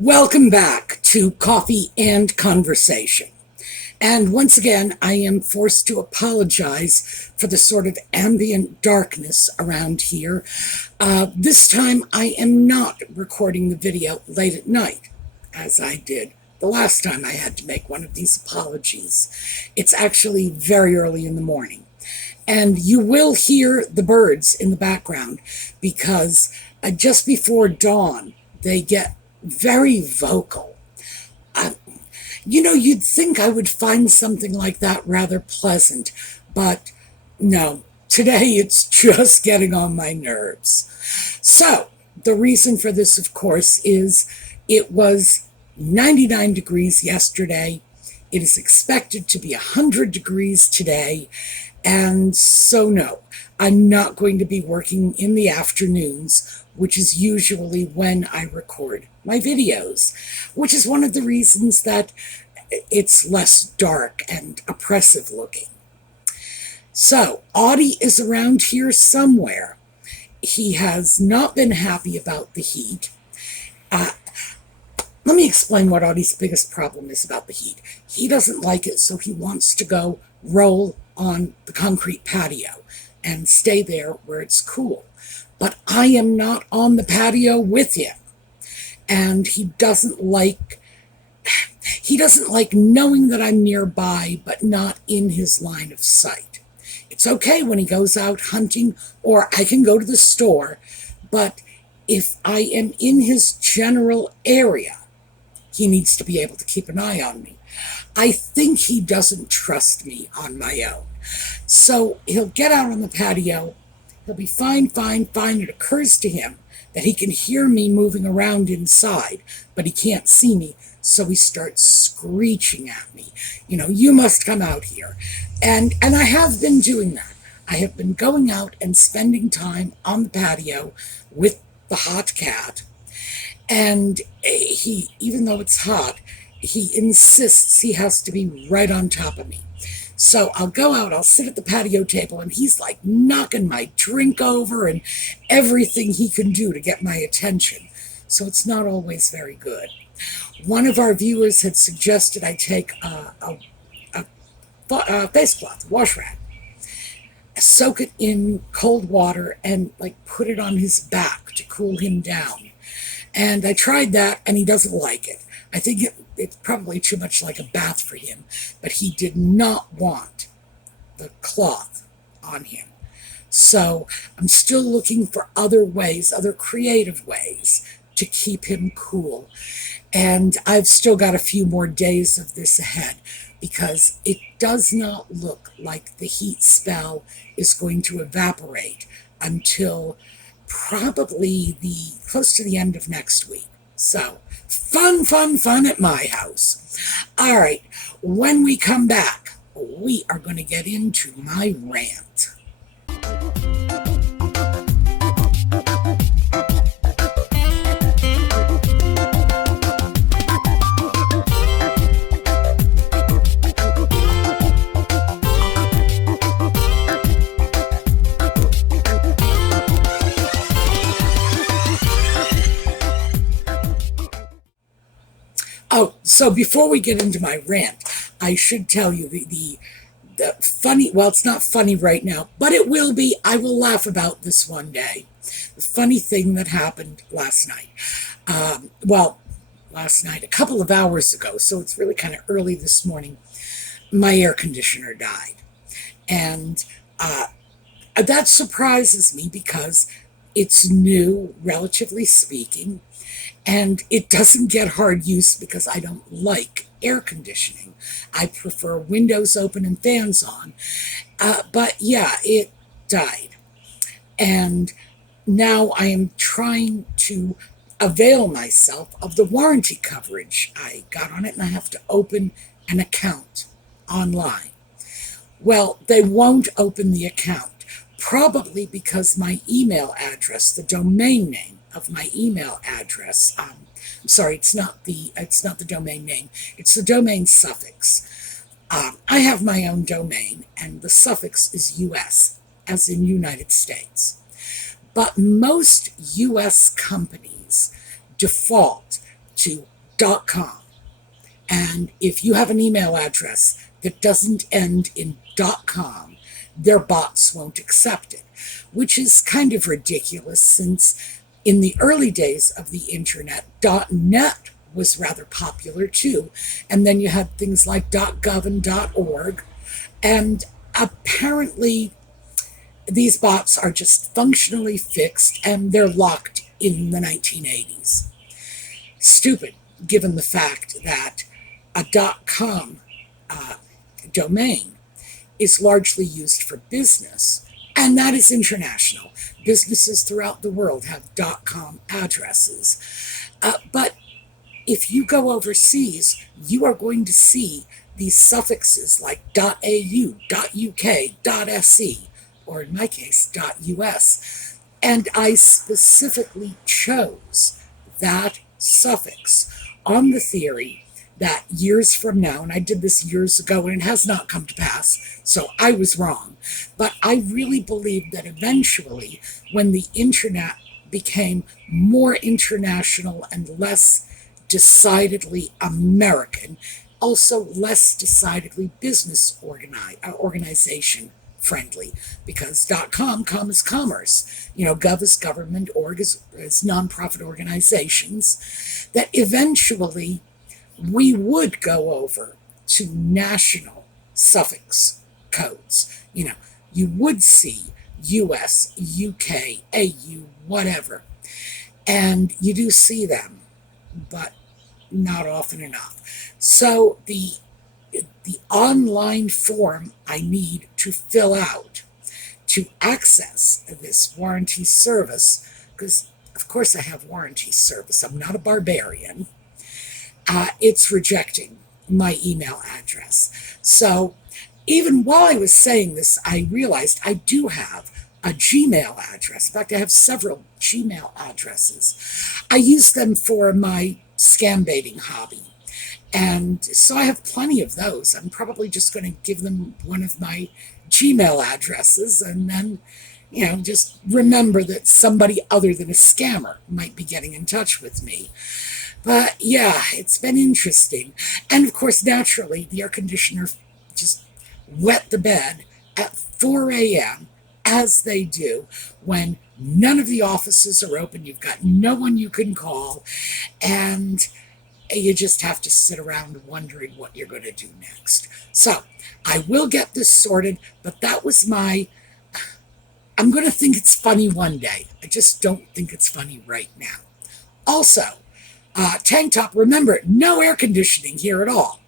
Welcome back to Coffee and Conversation. And once again, I am forced to apologize for the sort of ambient darkness around here. This time, I am not recording the video late at night, as I did the last time I had to make one of these apologies. It's actually very early in the morning. And you will hear the birds in the background because just before dawn, they get very vocal. You'd think I would find something like that rather pleasant, but no, today it's just getting on my nerves. So, the reason for this, of course, is it was 99 degrees yesterday. It is expected to be 100 degrees today, and so no, I'm not going to be working in the afternoons, which is usually when I record my videos, which is one of the reasons that it's less dark and oppressive looking. So, Audie is around here somewhere. He has not been happy about the heat. Let me explain what Audie's biggest problem is about the heat. He doesn't like it, so he wants to go roll on the concrete patio and stay there where it's cool. But I am not on the patio with him. And he doesn't like knowing that I'm nearby, but not in his line of sight. It's okay when he goes out hunting, or I can go to the store, but if I am in his general area, he needs to be able to keep an eye on me. I think he doesn't trust me on my own. So he'll get out on the patio, he'll be fine. It occurs to him that he can hear me moving around inside, but he can't see me, so he starts screeching at me. You must come out here. And I have been doing that. I have been going out and spending time on the patio with the hot cat, and he, even though it's hot, he insists he has to be right on top of me. So I'll go out, I'll sit at the patio table, and he's like knocking my drink over and everything he can do to get my attention. So it's not always very good. One of our viewers had suggested I take a face cloth, wash rag, soak it in cold water, and put it on his back to cool him down. And I tried that, and he doesn't like it. I think it's probably too much like a bath for him, but he did not want the cloth on him. So I'm still looking for other ways, other creative ways to keep him cool. And I've still got a few more days of this ahead because it does not look like the heat spell is going to evaporate until probably close to the end of next week. So, fun at my house. All right, when we come back, we are going to get into my rant. Oh, so before we get into my rant, I should tell you the funny, well, it's not funny right now, but it will be. I will laugh about this one day. The funny thing that happened last night. Last night, a couple of hours ago, so it's really kind of early this morning, my air conditioner died. And that surprises me because it's new, relatively speaking, and it doesn't get hard use because I don't like air conditioning. I prefer windows open and fans on. But yeah, it died. And now I am trying to avail myself of the warranty coverage I got on it, and I have to open an account online. Well, they won't open the account, probably because my email address, the domain name of my email address, I'm sorry, it's not the domain name, it's the domain suffix. I have my own domain, and the suffix is US, as in United States. But most US companies default to .com. And if you have an email address that doesn't end in .com, their bots won't accept it, which is kind of ridiculous since in the early days of the internet, .net was rather popular too. And then you had things like .gov and .org. And apparently these bots are just functionally fixed and they're locked in the 1980s. Stupid, given the fact that a .com domain is largely used for business, and that is international. Businesses throughout the world have .com addresses. But if you go overseas, you are going to see these suffixes like .au, .uk, .se, or in my case, .us. And I specifically chose that suffix on the theory that years from now, and I did this years ago and it has not come to pass, so I was wrong, but I really believe that eventually when the internet became more international and less decidedly American, also less decidedly business organization friendly, because .com is commerce, gov is government, org is nonprofit organizations, that eventually we would go over to national suffix codes. You would see US, UK, AU, whatever. And you do see them, but not often enough. So the online form I need to fill out to access this warranty service, because of course I have warranty service, I'm not a barbarian, it's rejecting my email address. So even while I was saying this, I realized I do have a Gmail address. In fact, I have several Gmail addresses. I use them for my scam baiting hobby. And so I have plenty of those. I'm probably just going to give them one of my Gmail addresses and then, just remember that somebody other than a scammer might be getting in touch with me. But yeah, it's been interesting. And of course, naturally, the air conditioner just wet the bed at 4 a.m., as they do, when none of the offices are open, you've got no one you can call, and you just have to sit around wondering what you're going to do next. So I will get this sorted, but that was I'm going to think it's funny one day. I just don't think it's funny right now. Also, tank top, remember, no air conditioning here at all.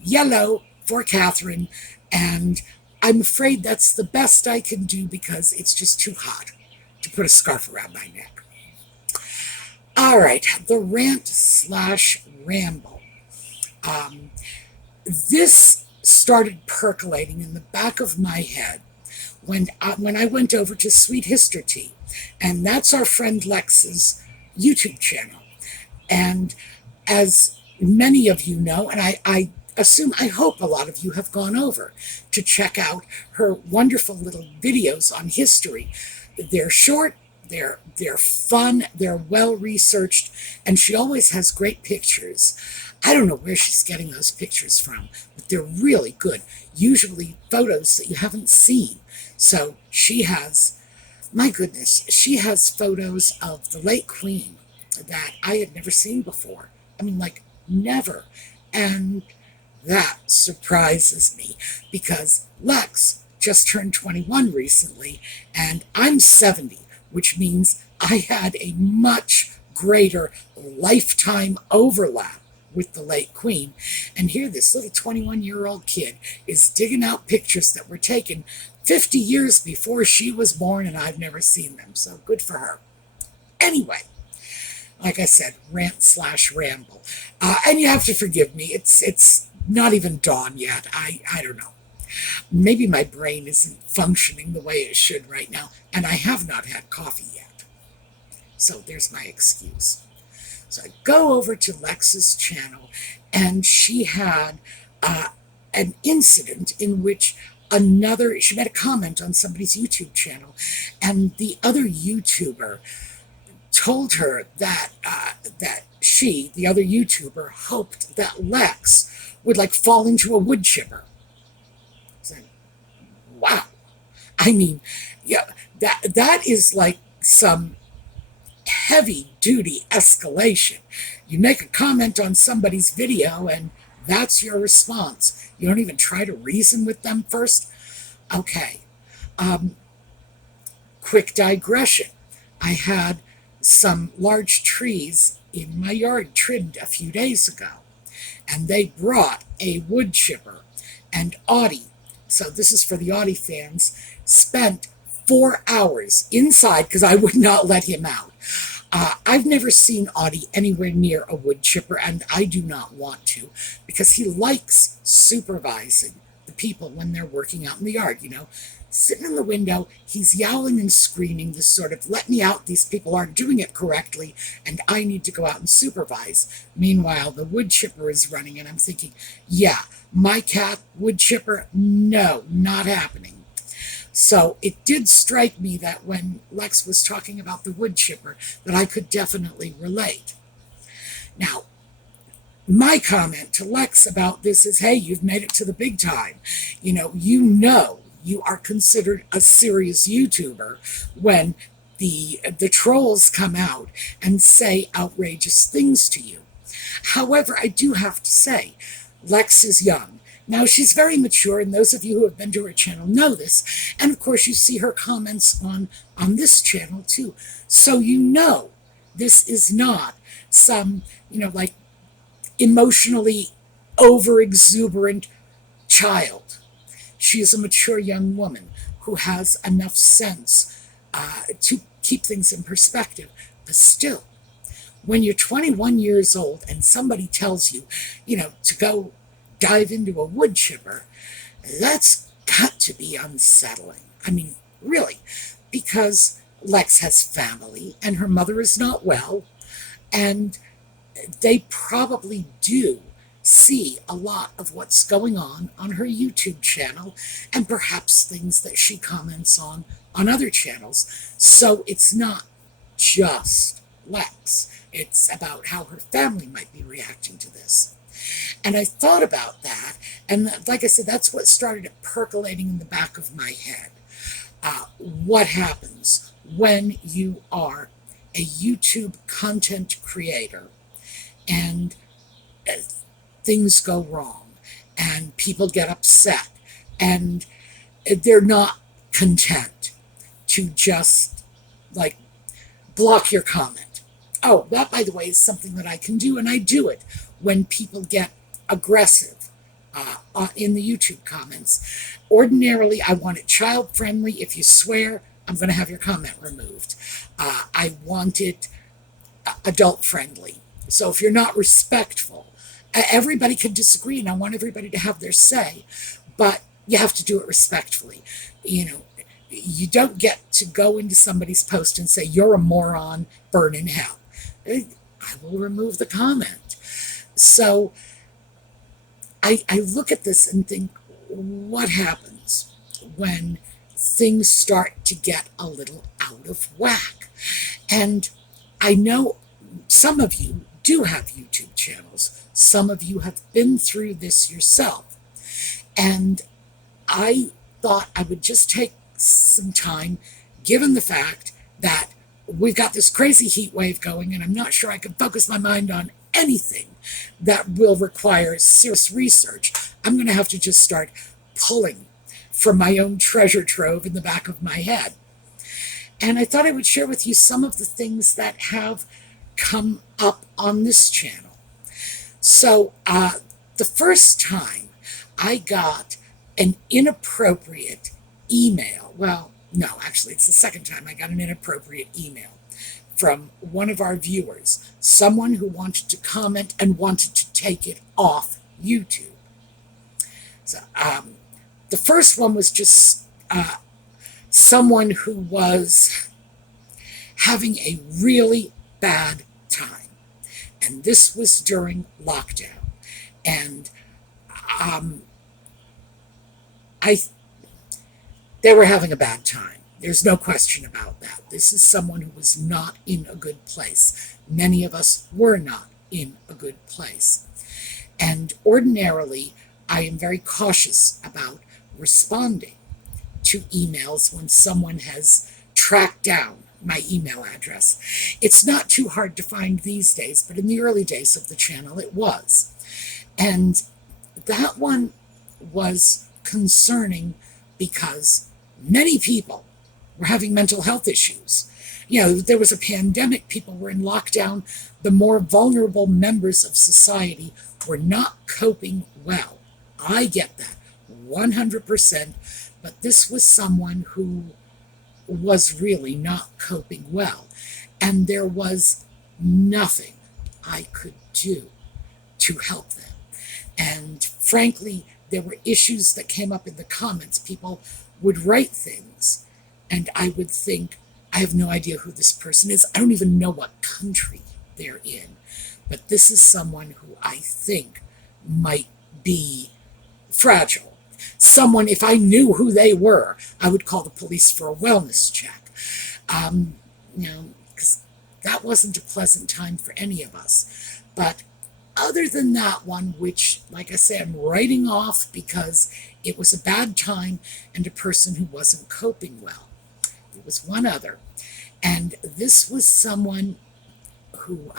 Yellow for Catherine, and I'm afraid that's the best I can do because it's just too hot to put a scarf around my neck. All right, the rant/ramble. This started percolating in the back of my head when I went over to Sweet History, and that's our friend Lex's YouTube channel. And as many of you know, and I hope a lot of you have gone over to check out her wonderful little videos on history. They're short, they're fun, they're well-researched, and she always has great pictures. I don't know where she's getting those pictures from, but they're really good, usually photos that you haven't seen. So she has, my goodness, she has photos of the late Queen that I had never seen before. I mean, like, never. And that surprises me because Lex just turned 21 recently, and I'm 70, which means I had a much greater lifetime overlap with the late Queen. And here this little 21-year-old kid is digging out pictures that were taken 50 years before she was born, and I've never seen them. So good for her. Anyway, like I said, rant/ramble. And you have to forgive me. It's not even dawn yet. I don't know. Maybe my brain isn't functioning the way it should right now, and I have not had coffee yet. So there's my excuse. So I go over to Lex's channel, and she had an incident in which she made a comment on somebody's YouTube channel, and the other YouTuber told her that she, the other YouTuber, hoped that Lex would like fall into a woodchipper. Saying, wow. I mean, yeah, that is like some heavy duty escalation. You make a comment on somebody's video and that's your response. You don't even try to reason with them first. Okay. Quick digression. I had some large trees in my yard trimmed a few days ago, and they brought a wood chipper, and Audie, so this is for the Audie fans, spent 4 hours inside because I would not let him out. I've never seen Audie anywhere near a wood chipper, and I do not want to, because he likes supervising the people when they're working out in the yard, you know. Sitting in the window, he's yowling and screaming this sort of, let me out, these people aren't doing it correctly, and I need to go out and supervise. Meanwhile, the wood chipper is running, and I'm thinking, yeah, my cat, wood chipper, no, not happening. So it did strike me that when Lex was talking about the wood chipper, that I could definitely relate. Now, my comment to Lex about this is, hey, you've made it to the big time. You know you are considered a serious YouTuber when the trolls come out and say outrageous things to you. However, I do have to say, Lex is young. Now, she's very mature, and those of you who have been to her channel know this. And, of course, you see her comments on this channel, too. So you know this is not some, like, emotionally over-exuberant child. She is a mature young woman who has enough sense to keep things in perspective. But still, when you're 21 years old and somebody tells you, to go dive into a wood chipper, that's got to be unsettling. I mean, really, because Lex has family and her mother is not well, and they probably do see a lot of what's going on her YouTube channel and perhaps things that she comments on other channels. So it's not just Lex. It's about how her family might be reacting to this. And I thought about that, and like I said, that's what started percolating in the back of my head. What happens when you are a YouTube content creator and things go wrong and people get upset and they're not content to just like block your comment? Oh, that, by the way, is something that I can do, and I do it when people get aggressive in the YouTube comments. Ordinarily, I want it child-friendly. If you swear, I'm going to have your comment removed. I want it adult-friendly. So if you're not respectful, everybody can disagree, and I want everybody to have their say, but you have to do it respectfully. You don't get to go into somebody's post and say, you're a moron, burn in hell. I will remove the comment. So I look at this and think, what happens when things start to get a little out of whack? And I know some of you do have YouTube channels. Some of you have been through this yourself. And I thought I would just take some time, given the fact that we've got this crazy heat wave going, and I'm not sure I can focus my mind on anything that will require serious research. I'm going to have to just start pulling from my own treasure trove in the back of my head. And I thought I would share with you some of the things that have come up on this channel. So the first time I got an inappropriate email, well, no, actually, it's the second time I got an inappropriate email from one of our viewers, someone who wanted to comment and wanted to take it off YouTube. So the first one was just someone who was having a really bad time. And this was during lockdown. And they were having a bad time. There's no question about that. This is someone who was not in a good place. Many of us were not in a good place. And ordinarily, I am very cautious about responding to emails when someone has tracked down my email address. It's not too hard to find these days, but in the early days of the channel, it was. And that one was concerning because many people were having mental health issues. You know, there was a pandemic, people were in lockdown. The more vulnerable members of society were not coping well. I get that 100%, but this was someone who was really not coping well. And there was nothing I could do to help them. And frankly, there were issues that came up in the comments. People would write things, and I would think, I have no idea who this person is. I don't even know what country they're in. But this is someone who I think might be fragile. Someone, if I knew who they were, I would call the police for a wellness check. Because that wasn't a pleasant time for any of us. But other than that one, which, like I say, I'm writing off because it was a bad time and a person who wasn't coping well. There was one other. And this was someone who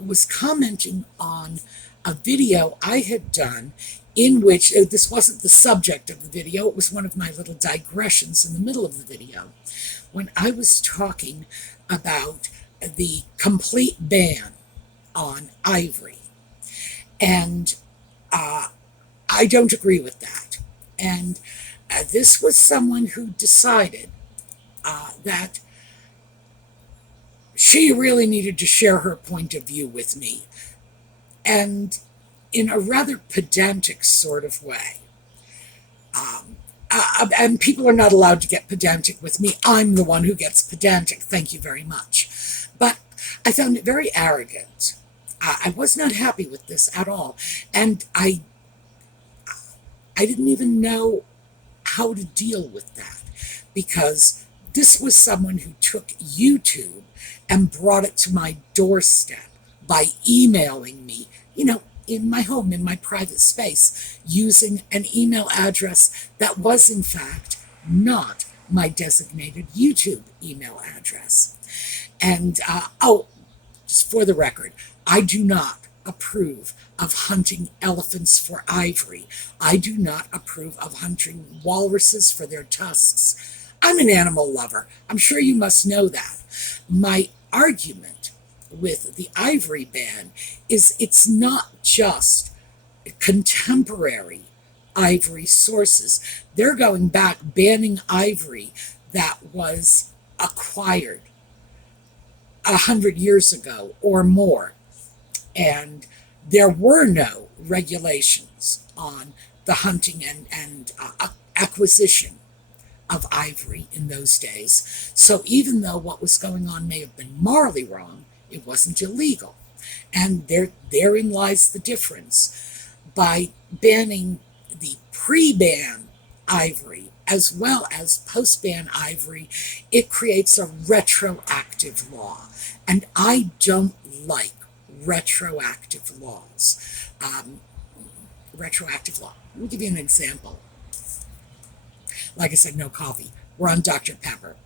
was commenting on a video I had done in which, this wasn't the subject of the video, it was one of my little digressions in the middle of the video, when I was talking about the complete ban on ivory. And I don't agree with that. And this was someone who decided that she really needed to share her point of view with me. And in a rather pedantic sort of way. And people are not allowed to get pedantic with me. I'm the one who gets pedantic. Thank you very much. But I found it very arrogant. I was not happy with this at all. And I didn't even know how to deal with that, because this was someone who took YouTube and brought it to my doorstep by emailing me, in my home, in my private space, using an email address that was, in fact, not my designated YouTube email address. And, just for the record, I do not approve of hunting elephants for ivory. I do not approve of hunting walruses for their tusks. I'm an animal lover. I'm sure you must know that. My argument with the ivory ban is it's not just contemporary ivory sources. They're going back, banning ivory that was acquired 100 years ago or more. And there were no regulations on the hunting and acquisition of ivory in those days. So even though what was going on may have been morally wrong, it wasn't illegal. And therein lies the difference. By banning the pre-ban ivory as well as post-ban ivory, it creates a retroactive law. And I don't like retroactive laws. Retroactive law. Let me give you an example. Like I said, no coffee. We're on Dr. Pepper.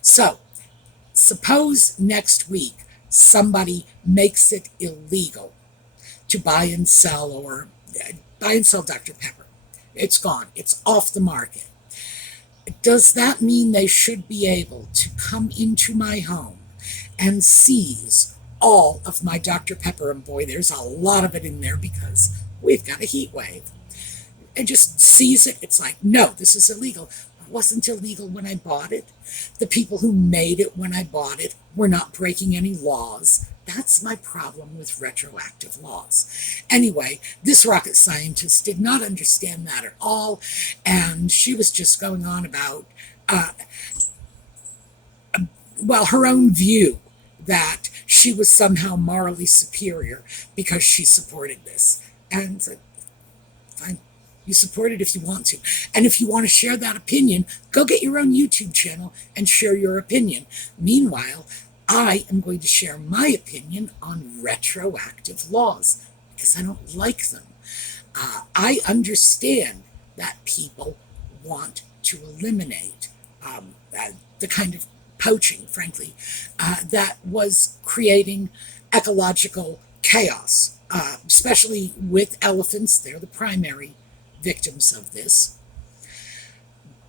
So, suppose next week somebody makes it illegal to buy and sell Dr. Pepper. It's gone. It's off the market. Does that mean they should be able to come into my home and seize all of my Dr. Pepper? And boy, there's a lot of it in there because we've got a heat wave. And just seize it. It's like, no, this is illegal. It wasn't illegal when I bought it. The people who made it when I bought it were not breaking any laws. That's my problem with retroactive laws. Anyway, this rocket scientist did not understand that at all, and she was just going on about, her own view that she was somehow morally superior because she supported this. And said, fine. You support it if you want to. And if you want to share that opinion, go get your own YouTube channel and share your opinion. Meanwhile, I am going to share my opinion on retroactive laws because I don't like them. I understand that people want to eliminate the kind of poaching, frankly, that was creating ecological chaos, especially with elephants. They're the primary victims of this.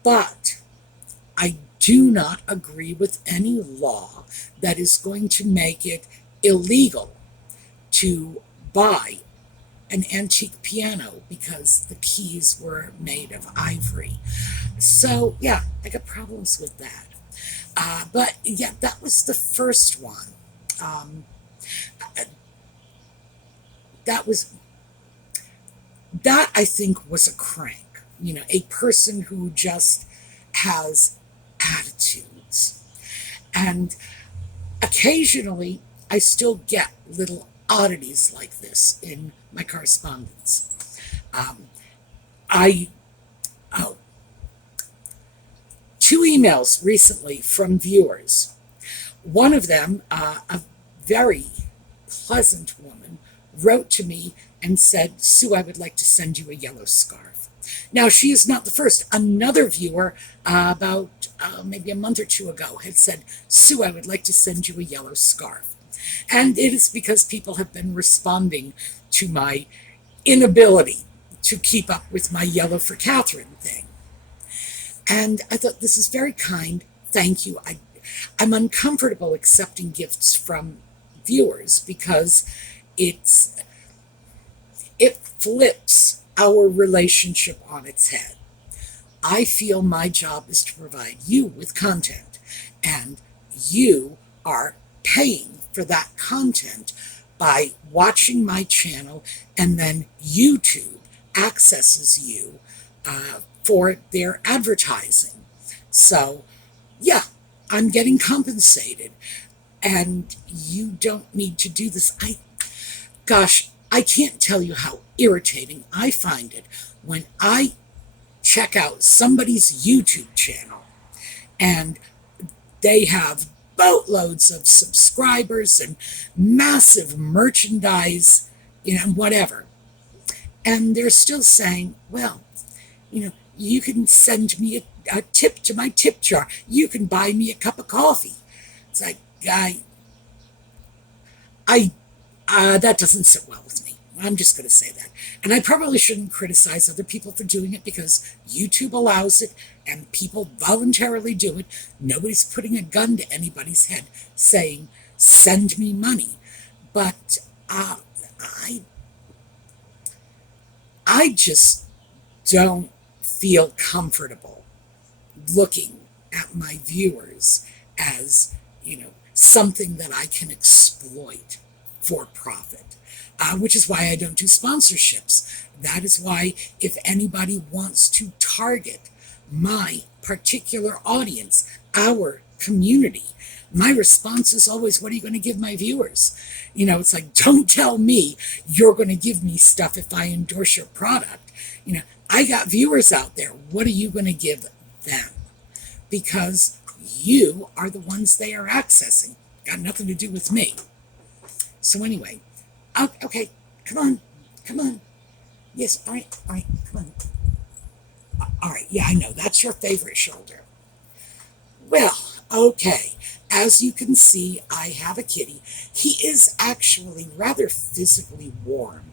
But I do not agree with any law that is going to make it illegal to buy an antique piano because the keys were made of ivory. So, yeah, I got problems with that. But, yeah, that was the first one. That was, that I think was a crank, a person who just has attitudes. And occasionally, I still get little oddities like this in my correspondence. I, oh, 2 emails recently from viewers. One of them, a very pleasant woman, wrote to me and said, Sue, I would like to send you a yellow scarf. Now, she is not the first. Another viewer, about maybe a month or two ago, had said, Sue, I would like to send you a yellow scarf. And it is because people have been responding to my inability to keep up with my Yellow for Catherine thing. And I thought, this is very kind. Thank you. I'm uncomfortable accepting gifts from viewers because it flips our relationship on its head. I feel my job is to provide you with content, and you are paying for that content by watching my channel, and then YouTube accesses you for their advertising. So, yeah, I'm getting compensated, and you don't need to do this. Gosh, I can't tell you how irritating I find it when I check out somebody's YouTube channel and they have boatloads of subscribers and massive merchandise, whatever. And they're still saying, well, you can send me a tip to my tip jar. You can buy me a cup of coffee. It's like, that doesn't sit well with me. I'm just going to say that. And I probably shouldn't criticize other people for doing it because YouTube allows it and people voluntarily do it. Nobody's putting a gun to anybody's head saying, send me money. But I just don't feel comfortable looking at my viewers as, something that I can exploit for profit, which is why I don't do sponsorships. That is why if anybody wants to target my particular audience, our community, my response is always, what are you going to give my viewers? It's like, don't tell me you're going to give me stuff if I endorse your product. I got viewers out there. What are you going to give them? Because you are the ones they are accessing. Got nothing to do with me. So anyway, okay, come on. Yes, all right, come on. All right, yeah, I know, that's your favorite shoulder. Well, okay, as you can see, I have a kitty. He is actually rather physically warm.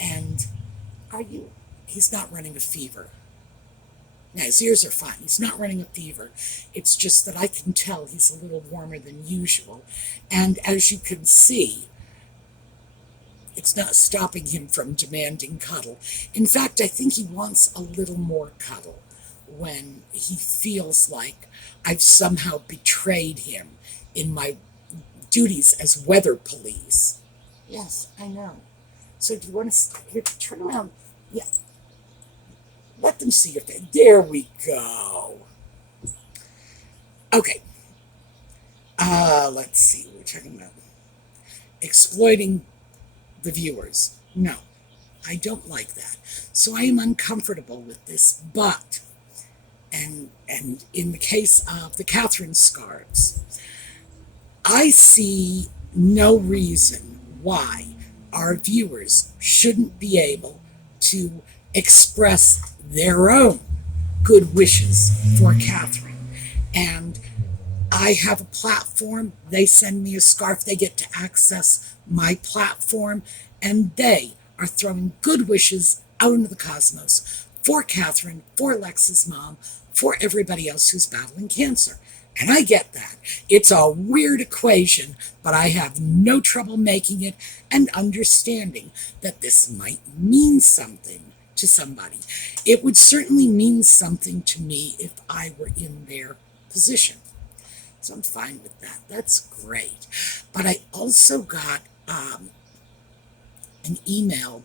And he's not running a fever. Now, his ears are fine. He's not running a fever. It's just that I can tell he's a little warmer than usual. And as you can see, it's not stopping him from demanding cuddle. In fact, I think he wants a little more cuddle when he feels like I've somehow betrayed him in my duties as weather police. Yes, I know. So do you want to turn around? Yeah. Let them see your face. There we go. Okay. Let's see what we're talking about. Exploiting the viewers. No, I don't like that. So I am uncomfortable with this, but, and in the case of the Catherine scarves, I see no reason why our viewers shouldn't be able to express their own good wishes for Catherine. And I have a platform. They send me a scarf. They get to access my platform, and they are throwing good wishes out into the cosmos for Catherine, for Lex's mom, for everybody else who's battling cancer. And I get that. It's a weird equation, but I have no trouble making it and understanding that this might mean something to somebody. It would certainly mean something to me if I were in their position. So I'm fine with that. That's great. But I also got an email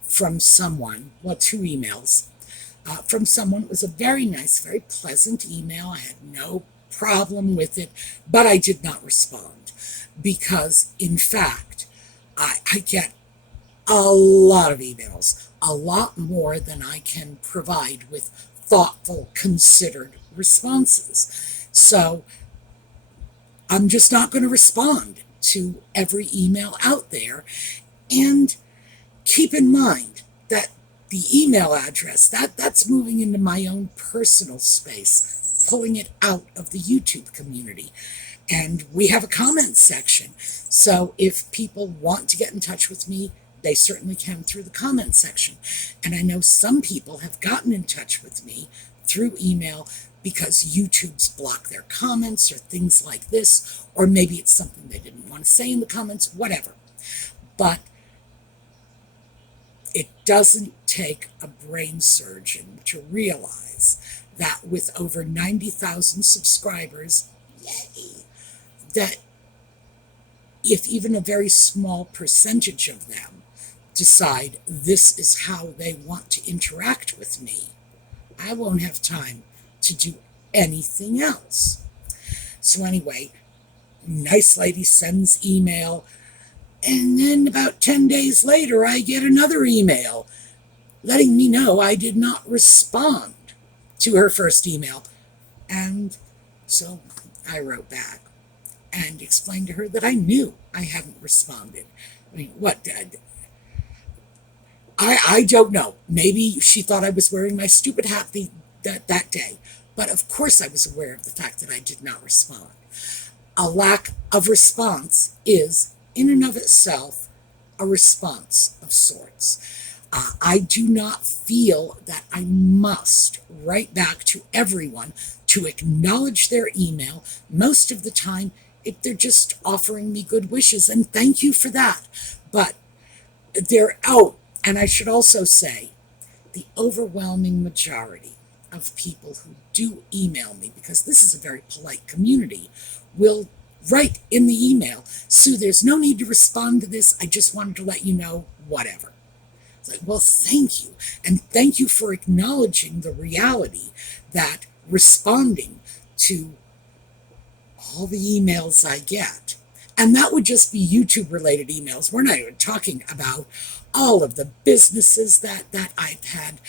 from someone, well, two emails from someone. It was a very nice, very pleasant email. I had no problem with it, but I did not respond because, in fact, I get a lot of emails, a lot more than I can provide with thoughtful, considered responses. So I'm just not going to respond to every email out there. And keep in mind that the email address, that's moving into my own personal space, pulling it out of the YouTube community. And we have a comment section. So if people want to get in touch with me, they certainly can through the comment section. And I know some people have gotten in touch with me through email because YouTube's blocked their comments or things like this, or maybe it's something they didn't want to say in the comments, whatever. But it doesn't take a brain surgeon to realize that with over 90,000 subscribers, yay, that if even a very small percentage of them decide this is how they want to interact with me, I won't have time to do anything else. So anyway, nice lady sends email, and then about 10 days later, I get another email letting me know I did not respond to her first email. And so I wrote back and explained to her that I knew I hadn't responded. I mean, what did I don't know. Maybe she thought I was wearing my stupid hat that day. But of course I was aware of the fact that I did not respond. A lack of response is, in and of itself, a response of sorts. I do not feel that I must write back to everyone to acknowledge their email. Most of the time, if they're just offering me good wishes, and thank you for that. But and I should also say, the overwhelming majority of people who do email me, because this is a very polite community, will write in the email, Sue, there's no need to respond to this. I just wanted to let you know, whatever. It's like, well, thank you. And thank you for acknowledging the reality that responding to all the emails I get, and that would just be YouTube related emails. We're not even talking about all of the businesses that I've had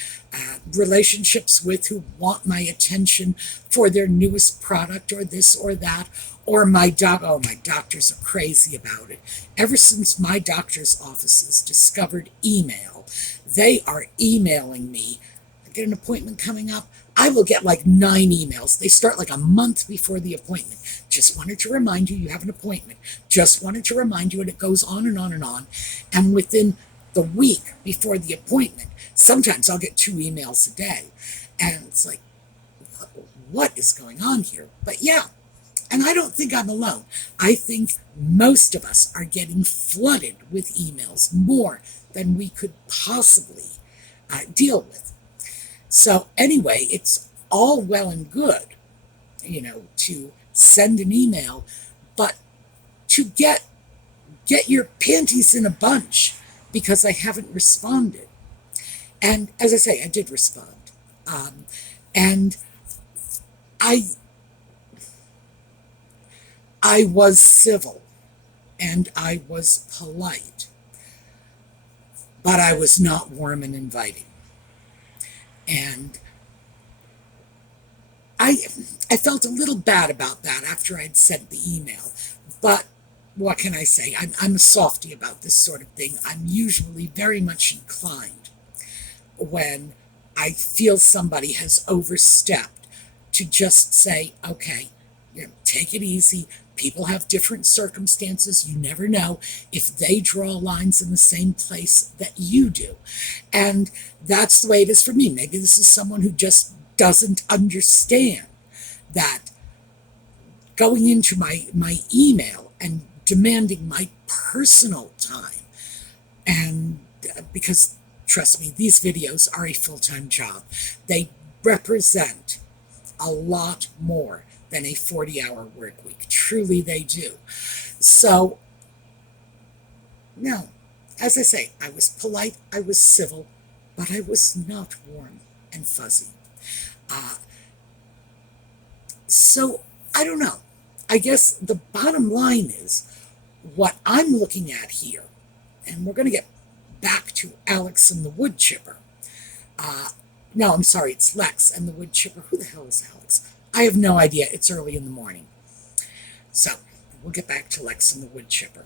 relationships with who want my attention for their newest product or this or that, or my doctors are crazy about it. Ever since my doctor's offices discovered email, they are emailing me. I get an appointment coming up, I will get like 9 emails. They start like a month before the appointment. Just wanted to remind you have an appointment. Just wanted to remind you, and it goes on and on and on. And within the week before the appointment, sometimes I'll get 2 emails a day. And it's like, what is going on here? But yeah, and I don't think I'm alone. I think most of us are getting flooded with emails, more than we could possibly deal with. So anyway, it's all well and good, to send an email, but to get your panties in a bunch because I haven't responded. And as I say, I did respond. And I was civil and I was polite, but I was not warm and inviting. And I felt a little bad about that after I'd sent the email, But what can I say? I'm a softie about this sort of thing. I'm usually very much inclined when I feel somebody has overstepped to just say, okay, take it easy. People have different circumstances. You never know if they draw lines in the same place that you do. And that's the way it is for me. Maybe this is someone who just doesn't understand that going into my email and demanding my personal time, and because trust me, these videos are a full-time job. They represent a lot more than a 40-hour work week. Truly they do. So, no, as I say, I was polite, I was civil, but I was not warm and fuzzy. So, I don't know. I guess the bottom line is what I'm looking at here, and we're going to get back to Alex and the Woodchipper. No, I'm sorry, it's Lex and the Woodchipper. Who the hell is Alex? I have no idea. It's early in the morning. So, we'll get back to Lex and the Woodchipper.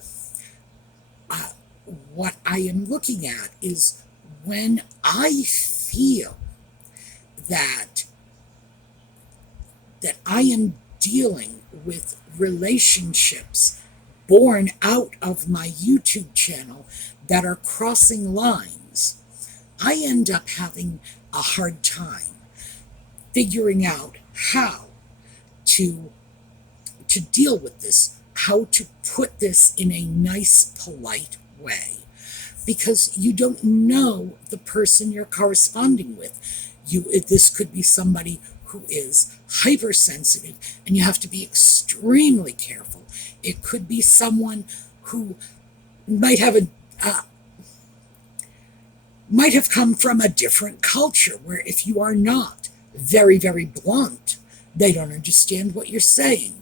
What I am looking at is when I feel that I am dealing with relationships born out of my YouTube channel that are crossing lines, I end up having a hard time figuring out how to deal with this, how to put this in a nice, polite way, because you don't know the person you're corresponding with. This could be somebody who is hypersensitive, and you have to be extremely careful. It could be someone who might have come from a different culture, where if you are not very, very blunt, they don't understand what you're saying.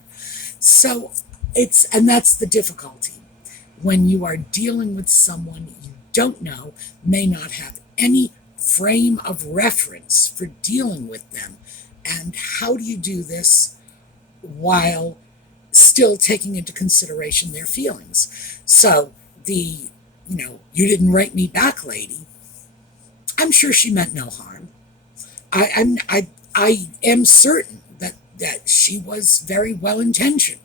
So and that's the difficulty. When you are dealing with someone you don't know, may not have any frame of reference for dealing with them. And how do you do this while still taking into consideration their feelings? So you didn't write me back, lady. I'm sure she meant no harm. I am certain that she was very well intentioned.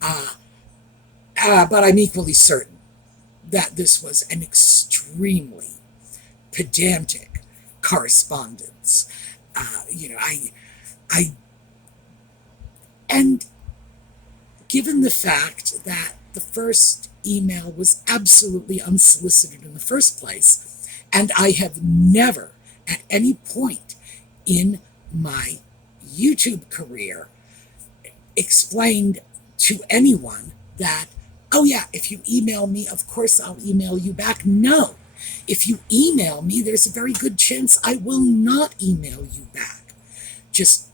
But I'm equally certain that this was an extremely pedantic correspondence. And given the fact that the first email was absolutely unsolicited in the first place, and I have never at any point in my YouTube career explained to anyone that, oh yeah, if you email me, of course I'll email you back. No. If you email me, there's a very good chance I will not email you back. Just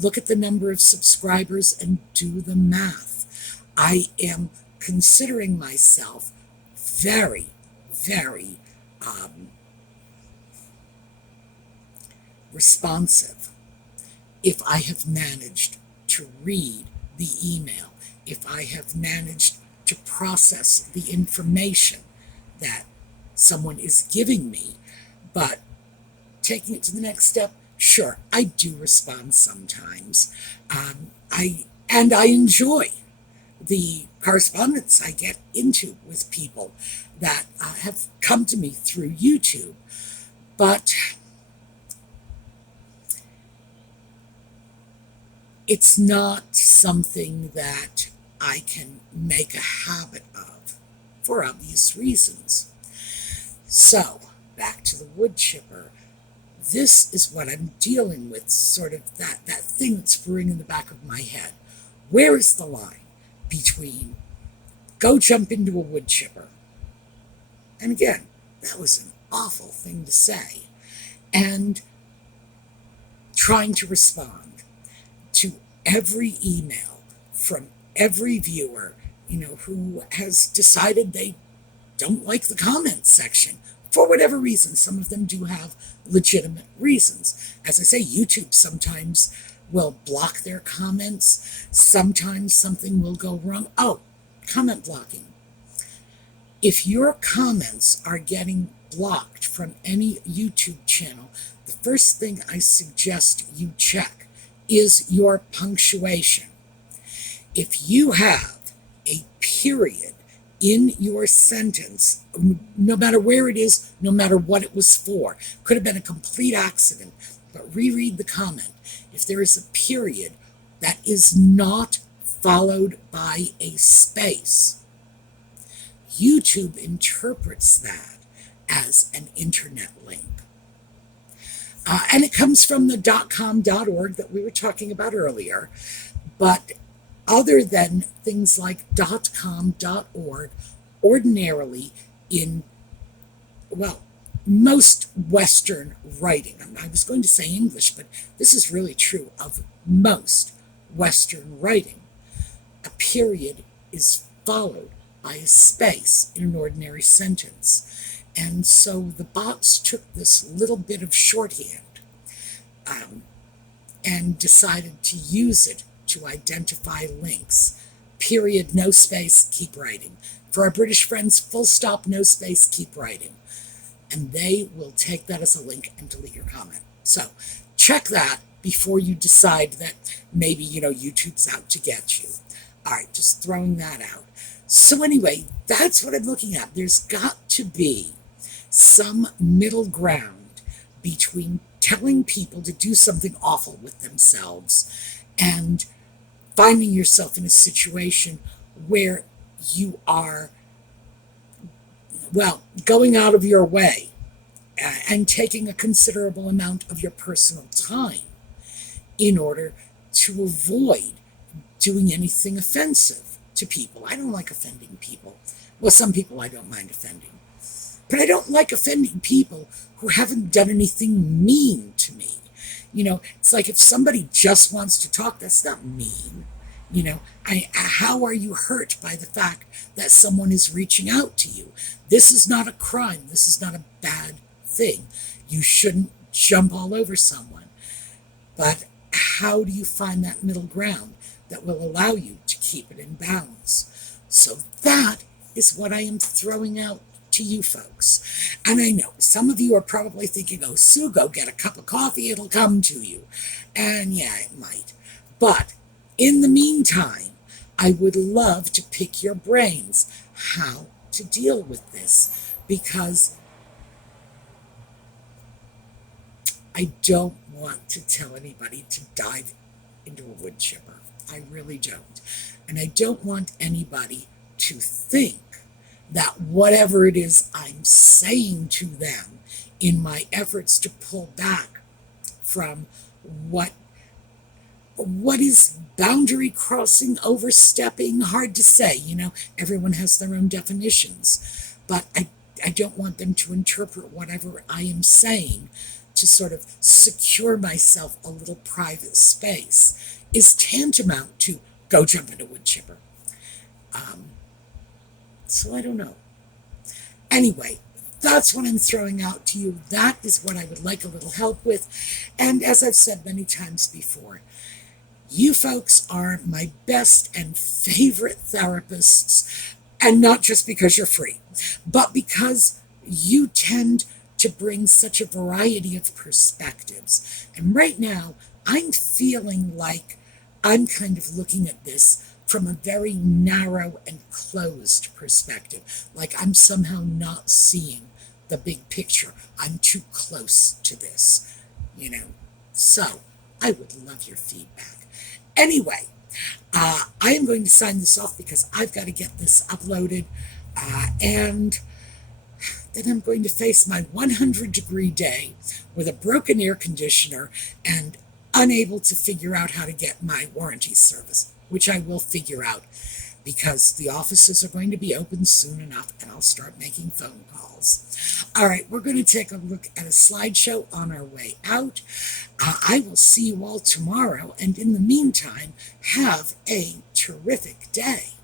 look at the number of subscribers and do the math. I am considering myself very, very responsive if I have managed to read the email, if I have managed to process the information that someone is giving me. But taking it to the next step, sure, I do respond sometimes. I enjoy the correspondence I get into with people that have come to me through YouTube. But it's not something that I can make a habit of, for obvious reasons. So, back to the Woodchipper. This is what I'm dealing with, sort of that thing that's brewing in the back of my head. Where is the line between go jump into a Woodchipper, and again, that was an awful thing to say, and trying to respond to every email from every viewer, who has decided they don't like the comments section for whatever reason. Some of them do have legitimate reasons. As I say, YouTube sometimes will block their comments. Sometimes something will go wrong. Oh, comment blocking. If your comments are getting blocked from any YouTube channel, the first thing I suggest you check is your punctuation. If you have a period in your sentence, no matter where it is, no matter what it was for, could have been a complete accident, but reread the comment. If there is a period that is not followed by a space, YouTube interprets that as an internet link. And it comes from the .com.org that we were talking about earlier. But other than things like .com.org, ordinarily in, well, most Western writing, I was going to say English, but this is really true of most Western writing, a period is followed by a space in an ordinary sentence. And so the bots took this little bit of shorthand and decided to use it to identify links. Period, no space, keep writing. For our British friends, full stop, no space, keep writing. And they will take that as a link and delete your comment. So check that before you decide that maybe, YouTube's out to get you. All right, just throwing that out. So anyway, that's what I'm looking at. There's got to be some middle ground between telling people to do something awful with themselves and finding yourself in a situation where you are, well, going out of your way and taking a considerable amount of your personal time in order to avoid doing anything offensive to people. I don't like offending people. Well, some people I don't mind offending. But I don't like offending people who haven't done anything mean to me. It's like if somebody just wants to talk, that's not mean. How are you hurt by the fact that someone is reaching out to you? This is not a crime. This is not a bad thing. You shouldn't jump all over someone. But how do you find that middle ground that will allow you to keep it in balance? So that is what I am throwing out to you folks. And I know some of you are probably thinking, oh, Sue, go get a cup of coffee, it'll come to you. And yeah, it might. But in the meantime, I would love to pick your brains how to deal with this, because I don't want to tell anybody to dive into a wood chipper. I really don't. And I don't want anybody to think that whatever it is I'm saying to them in my efforts to pull back from what is boundary crossing, overstepping, hard to say. Everyone has their own definitions. But I don't want them to interpret whatever I am saying to sort of secure myself a little private space is tantamount to go jump into wood chipper. So I don't know. Anyway, that's what I'm throwing out to you. That is what I would like a little help with. And as I've said many times before, you folks are my best and favorite therapists, and not just because you're free, but because you tend to bring such a variety of perspectives. And right now, I'm feeling like I'm kind of looking at this from a very narrow and closed perspective, like I'm somehow not seeing the big picture. I'm too close to this, So I would love your feedback. Anyway, I am going to sign this off because I've got to get this uploaded, and then I'm going to face my 100-degree day with a broken air conditioner and unable to figure out how to get my warranty service, which I will figure out because the offices are going to be open soon enough, and I'll start making phone calls. All right, we're going to take a look at a slideshow on our way out. I will see you all tomorrow, and in the meantime, have a terrific day.